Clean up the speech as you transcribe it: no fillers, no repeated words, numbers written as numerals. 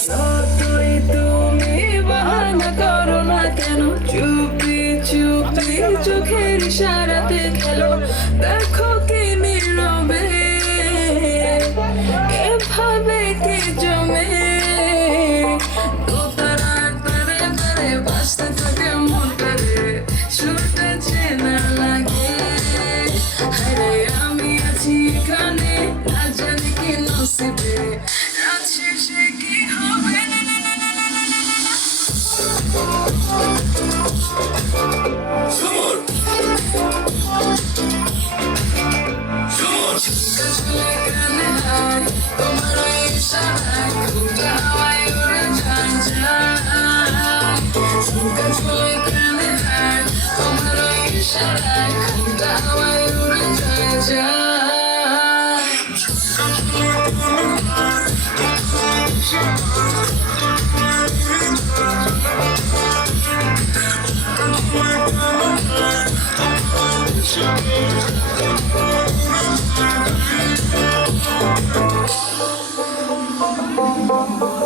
যতই তুমি বাহানা করো না কেন, চুপি চুপি চোখের ইশারাতে খেলো, দেখো কি নীরবে এভাবে কি জমে দোতারার তারে তারে বাজতে থাকে মন করে, সুরটা চেনা লাগে। হায়রে আমি আছি এখানে, না জানি কি নসিবে, রাত শেষে কি হবে। ঝুমকা ঝুলে কানে হায়, তোমার ওই ইশারায় ঘুমটা হাওয়ায় উড়ে যায় যায়। ঝুমকা ঝুলে কানে হায়, তোমার ওই ইশারায় ঘুমটা হাওয়ায় উড়ে যায় যায়।